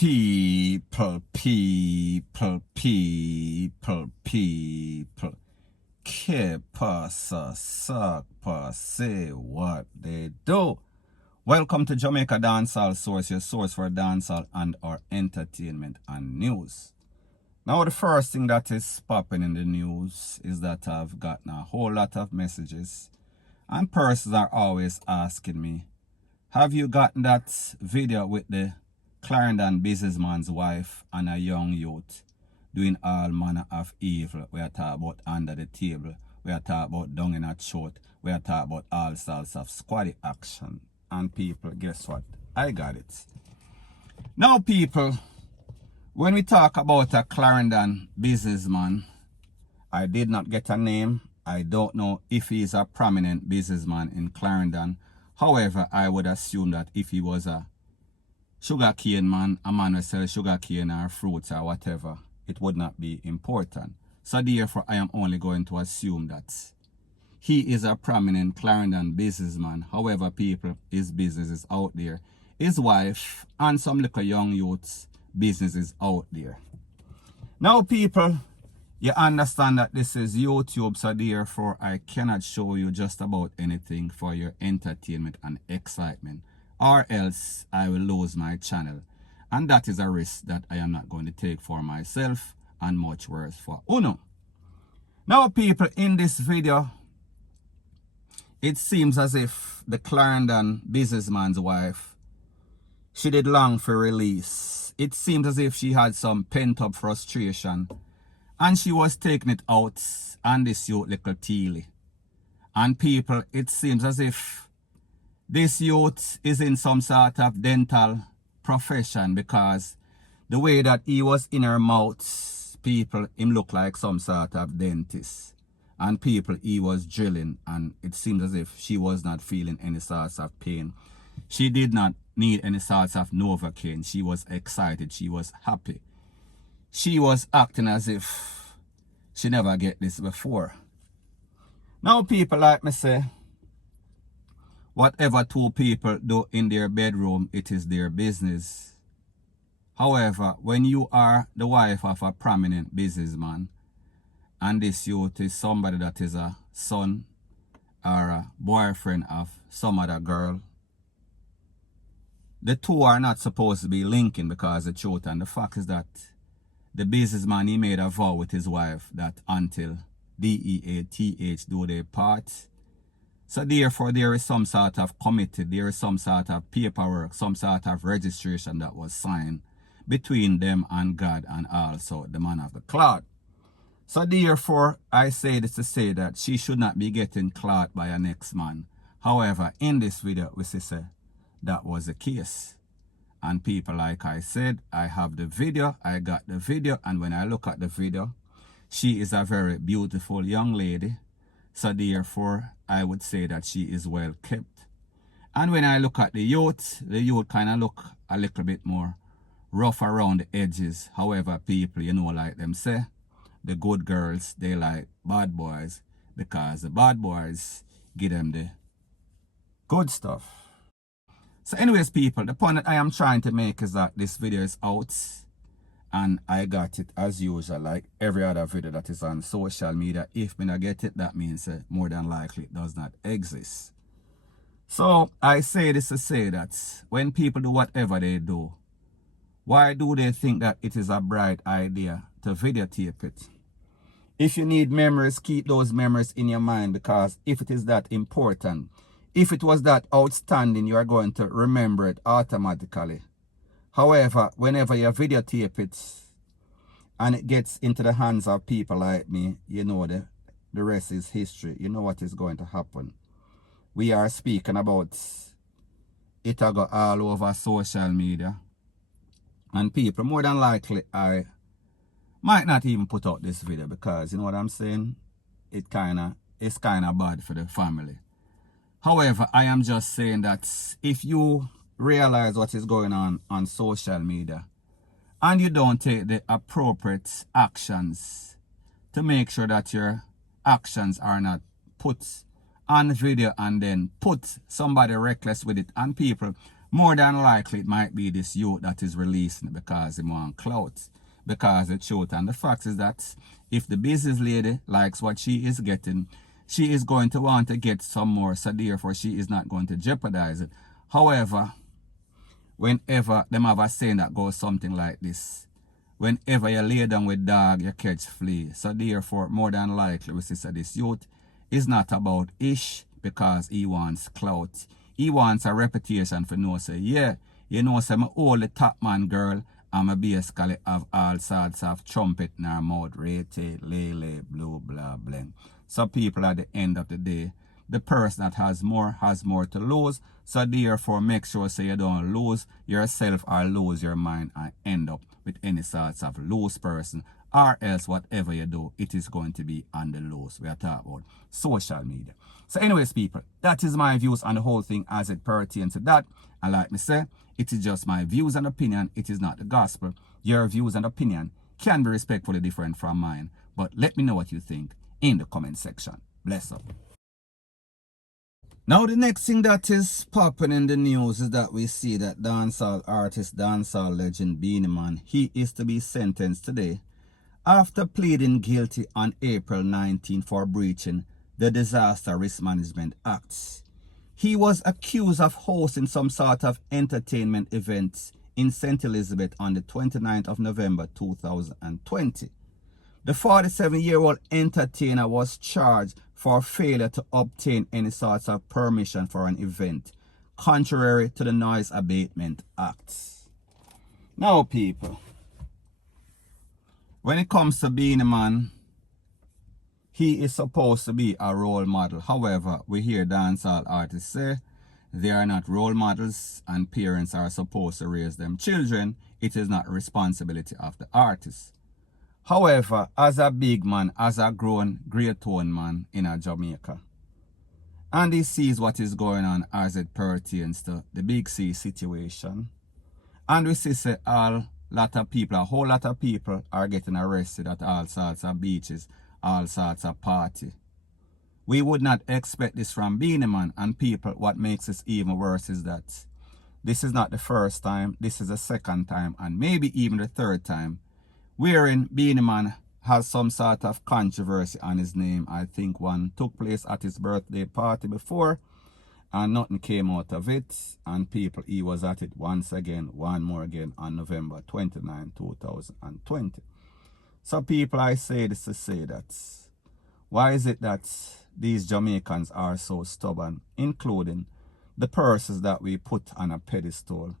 People. Que pasa, suck, say what they do. Welcome to Jamaica Dancehall Source, your source for dancehall and our entertainment and news. Now, the first thing that is popping in the news is that I've gotten a whole lot of messages, and persons are always asking me, have you gotten that video with the Clarendon businessman's wife and a young youth doing all manner of evil? We are talking about under the table, we are talking about down in a throat, we are talking about all sorts of squaddy action. And people, guess what? I got it. Now people, when we talk about a Clarendon businessman, I did not get a name. I don't know if he is a prominent businessman in Clarendon. However, I would assume that if he was a sugarcane man, a man who sells sugarcane or fruits or whatever, it would not be important. So therefore, I am only going to assume that he is a prominent Clarendon businessman. However, people, his business is out there. His wife and some little young youths' business is out there. Now, people, you understand that this is YouTube, so therefore I cannot show you just about anything for your entertainment and excitement, or else I will lose my channel. And that is a risk that I am not going to take for myself, and much worse for Uno. Now people, in this video, it seems as if the Clarendon businessman's wife, she did long for release. It seems as if she had some pent-up frustration, and she was taking it out on this youth little Teely. And people, it seems as if this youth is in some sort of dental profession, because the way that he was in her mouth, people, him look like some sort of dentist. And people, he was drilling, and it seemed as if she was not feeling any sorts of pain. She did not need any sorts of Novocaine. She was excited. She was happy. She was acting as if she never get this before. Now people, like me say, whatever two people do in their bedroom, it is their business. However, when you are the wife of a prominent businessman, and this youth is somebody that is a son or a boyfriend of some other girl, the two are not supposed to be linking, because the truth and the fact is that the businessman, he made a vow with his wife that until DEATH do their part. So therefore, there is some sort of committee, there is some sort of paperwork, some sort of registration that was signed between them and God, and also the man of the cloth. So therefore, I say this to say that she should not be getting caught by a next man. However, in this video, we say that was the case. And people, like I said, I have the video, I got the video, and when I look at the video, she is a very beautiful young lady. So therefore, I would say that she is well kept. And when I look at the youth kind of look a little bit more rough around the edges. However, people, you know, like them say, the good girls, they like bad boys, because the bad boys give them the good stuff. So anyways, people, the point that I am trying to make is that this video is out, and I got it as usual, like every other video that is on social media. If me not get it, that means more than likely it does not exist. So I say this to say that when people do whatever they do, why do they think that it is a bright idea to videotape it? If you need memories, keep those memories in your mind, because if it is that important, if it was that outstanding, you are going to remember it automatically. However, whenever you videotape it and it gets into the hands of people like me, you know the rest is history. You know what is going to happen. We are speaking about it go all over social media. And people, more than likely, I might not even put out this video, because you know what I'm saying? It's kind of bad for the family. However, I am just saying that if you realize what is going on social media, and you don't take the appropriate actions to make sure that your actions are not put on video and then put somebody reckless with it, and people, more than likely it might be this youth that is releasing it because he want clout. Because the truth and the fact is that if the business lady likes what she is getting, she is going to want to get some more, so therefore she is not going to jeopardize it. However, whenever them have a saying that goes something like this: whenever you lay down with dog, you catch flea. So therefore, more than likely, we see that this youth is not about ish because he wants clout. He wants a reputation for no say, yeah, you know, say, I'm all the top man girl, and I basically have all sorts of trumpet in her mouth, rate, lele, blue, blah, bling. So people at the end of the day, the person that has more to lose. So therefore, make sure so you don't lose yourself or lose your mind and end up with any sorts of loose person, or else whatever you do, it is going to be on the loose. We are talking about social media. So anyways, people, that is my views on the whole thing as it pertains to that. And like me say, it is just my views and opinion. It is not the gospel. Your views and opinion can be respectfully different from mine. But let me know what you think in the comment section. Bless up. Now the next thing that is popping in the news is that we see that dancehall artist, dancehall legend Beenie Man, he is to be sentenced today after pleading guilty on April 19 for breaching the Disaster Risk Management Act. He was accused of hosting some sort of entertainment event in St. Elizabeth on the 29th of November 2020. The 47-year-old entertainer was charged for failure to obtain any sort of permission for an event, contrary to the Noise Abatement Act. Now, people, when it comes to Beenie Man, he is supposed to be a role model. However, we hear dancehall artists say they are not role models and parents are supposed to raise them children. It is not a responsibility of the artist. However, as a big man, as a grown, great-tone man in Jamaica, and he sees what is going on as it pertains to the Big C situation, and we see say a whole lot of people are getting arrested at all sorts of beaches, all sorts of party. We would not expect this from Beenie Man, and people, what makes this even worse is that this is not the first time, this is the second time, and maybe even the third time wherein Beenie Man has some sort of controversy on his name. I think one took place at his birthday party before, and nothing came out of it. And people, he was at it once again, one more again on November 29, 2020. So people, I say this to say that, why is it that these Jamaicans are so stubborn, including the persons that we put on a pedestal,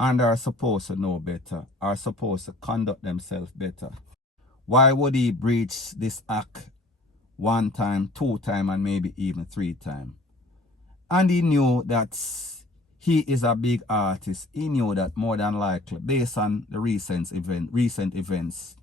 and are supposed to know better, are supposed to conduct themselves better? Why would he breach this act one time, two times, and maybe even three times? And he knew that he is a big artist. He knew that more than likely, based on the recent events,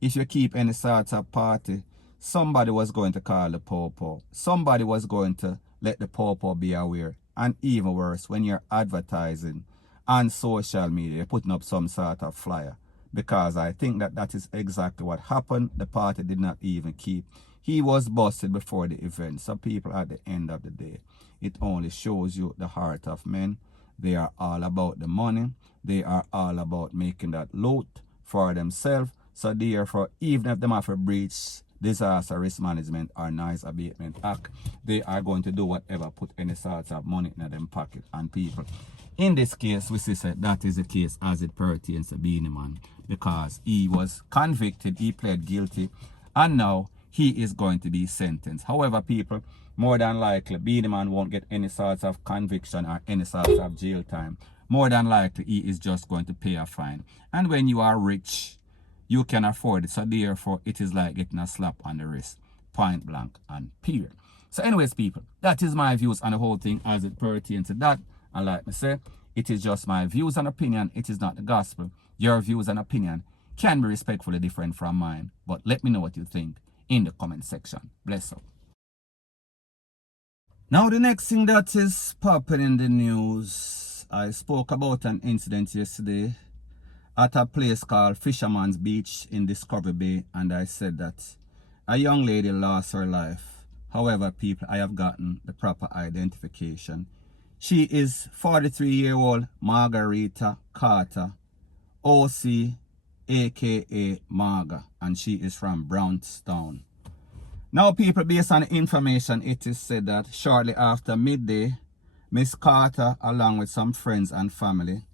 if you keep any sort of party, somebody was going to call the popo. Somebody was going to let the popo be aware. And even worse, when you're advertising on social media, you're putting up some sort of flyer. Because I think that that is exactly what happened. The party did not even keep. He was busted before the event. So people, at the end of the day, it only shows you the heart of men. They are all about the money. They are all about making that loot for themselves. So therefore, even if they have to breach Disaster Risk Management or Noise Abatement Act, they are going to do whatever, put any sorts of money in them pocket. And people, in this case, we see that is the case as it pertains to Beenie Man, because he was convicted, he pled guilty, and now he is going to be sentenced. However, people, more than likely, Beenie Man won't get any sorts of conviction or any sorts of jail time. More than likely, he is just going to pay a fine. And when you are rich, you can afford it. So therefore, it is like getting a slap on the wrist, point blank and period. So anyways, people, that is my views on the whole thing as it pertains to that. And like I say, it is just my views and opinion. It is not the gospel. Your views and opinion can be respectfully different from mine. But let me know what you think in the comment section. Bless up. Now the next thing that is popping in the news, I spoke about an incident yesterday at a place called Fisherman's Beach in Discovery Bay, and I said that a young lady lost her life. However, people, I have gotten the proper identification. She is 43-year-old Margarita Carter, OC, aka Marga, and she is from Brownstown. Now, people, based on the information, it is said that shortly after midday, Miss Carter, along with some friends and family,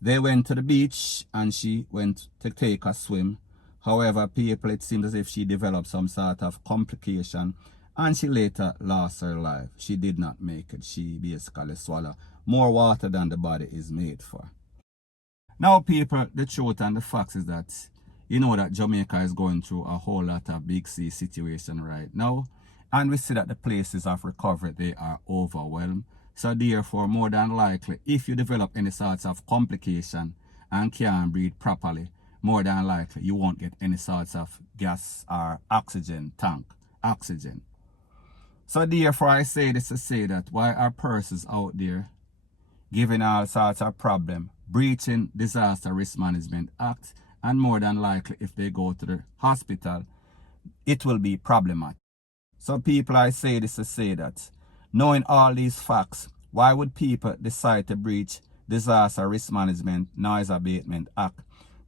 they went to the beach and she went to take a swim. However, people, it seems as if she developed some sort of complication and she later lost her life. She did not make it. She basically swallowed more water than the body is made for. Now, people, the truth and the facts is that you know that Jamaica is going through a whole lot of big C situation right now. And we see that the places of recovery, they are overwhelmed. So therefore, more than likely, if you develop any sorts of complication and can't breathe properly, more than likely you won't get any sorts of gas or oxygen tank, oxygen. So therefore, I say this to say that why are persons out there giving all sorts of problem, breaching Disaster Risk Management Act, and more than likely if they go to the hospital, it will be problematic. So people, I say this to say that knowing all these facts, why would people decide to breach Disaster Risk Management Noise Abatement Act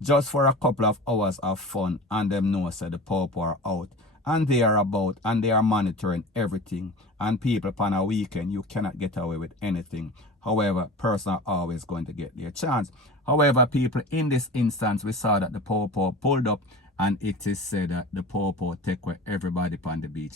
just for a couple of hours of fun and them know say the popo are out and they are about and they are monitoring everything, and people upon a weekend you cannot get away with anything. However, persons are always going to get their chance. However, people, in this instance, we saw that the popo pulled up and it is said that the popo take away everybody upon the beach.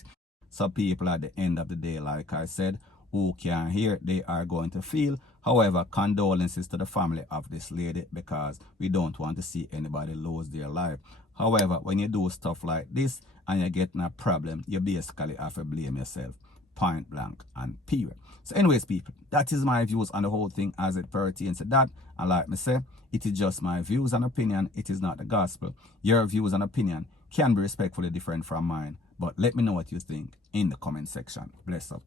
So people, at the end of the day, like I said, who can hear, they are going to feel. However, condolences to the family of this lady because we don't want to see anybody lose their life. However, when you do stuff like this and you're getting a problem, you basically have to blame yourself. Point blank and period. So anyways, people, that is my views on the whole thing as it pertains to that. And like me say, it is just my views and opinion. It is not the gospel. Your views and opinion can be respectfully different from mine. But let me know what you think in the comment section. Bless up.